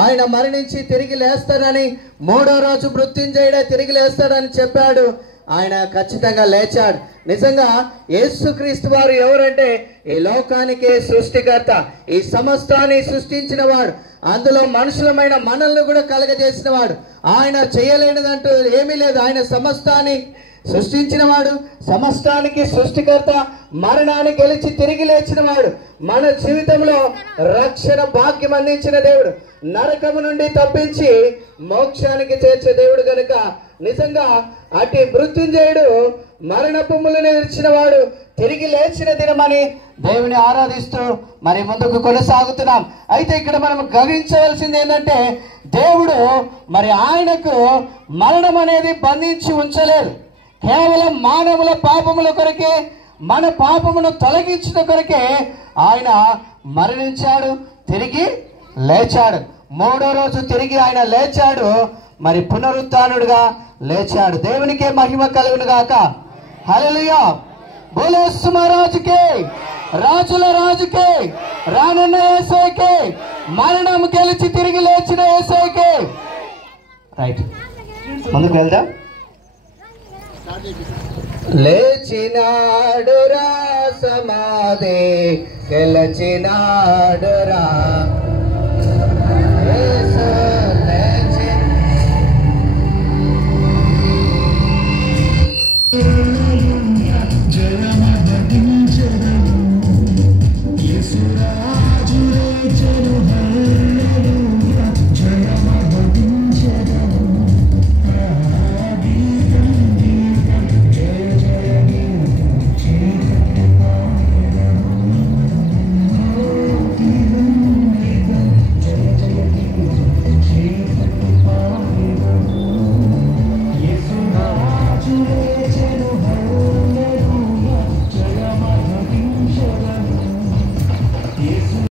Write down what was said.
ఆయన మరణించి తిరిగి లేస్తాడని, మూడో రోజు మృత్యుంజయుడే తిరిగి లేస్తాడని చెప్పాడు. ఆయన ఖచ్చితంగా లేచాడు. నిజంగా యేసుక్రీస్తు వారు ఎవరంటే ఈ లోకానికి సృష్టికర్త, ఈ సమస్తాన్ని సృష్టించిన వాడు, అందులో మనుషులమైన మనల్ని కూడా కలగజేసిన వాడు. ఆయన చేయలేనిదంటూ ఏమీ లేదు. ఆయన సమస్తాన్ని సృష్టించిన వాడు, సమస్తానికి సృష్టికర్త, మరణాన్ని గెలిచి తిరిగి లేచిన వాడు, మన జీవితంలో రక్షణ భాగ్యం అందించిన దేవుడు, నరకము నుండి తప్పించి మోక్షానికి చేర్చే దేవుడు గనుక నిజంగా అటు మృత్యుంజయుడు మరణపుములను ఇచ్చిన వాడు తిరిగి లేచిన దినమని దేవుని ఆరాధిస్తూ మరి ముందుకు కొనసాగుతున్నాం. అయితే ఇక్కడ మనం గమనించవలసింది ఏంటంటే దేవుడు మరి ఆయనకు మరణం అనేది బంధించి ఉంచలేదు. కేవలం మానవుల పాపముల కొరకే, మన పాపమును తొలగించిన కొరకే ఆయన మరణించాడు, తిరిగి లేచాడు. మూడో రోజు తిరిగి ఆయన లేచాడు, మరి పునరుత్థానుడుగా లేచాడు. దేవునికే మహిమ కలుగును గాక. హల్లెలూయా. బోలో మహారాజుకే, రాజుల రాజుకే, రానున్న యేసయ్యకే, మరణం గెలిచి తిరిగి లేచిన యేసయ్యకే. రైట్, ముందుకు వెళ్దాం. లేచినాడురా, సమాధి గెలచినాడురా,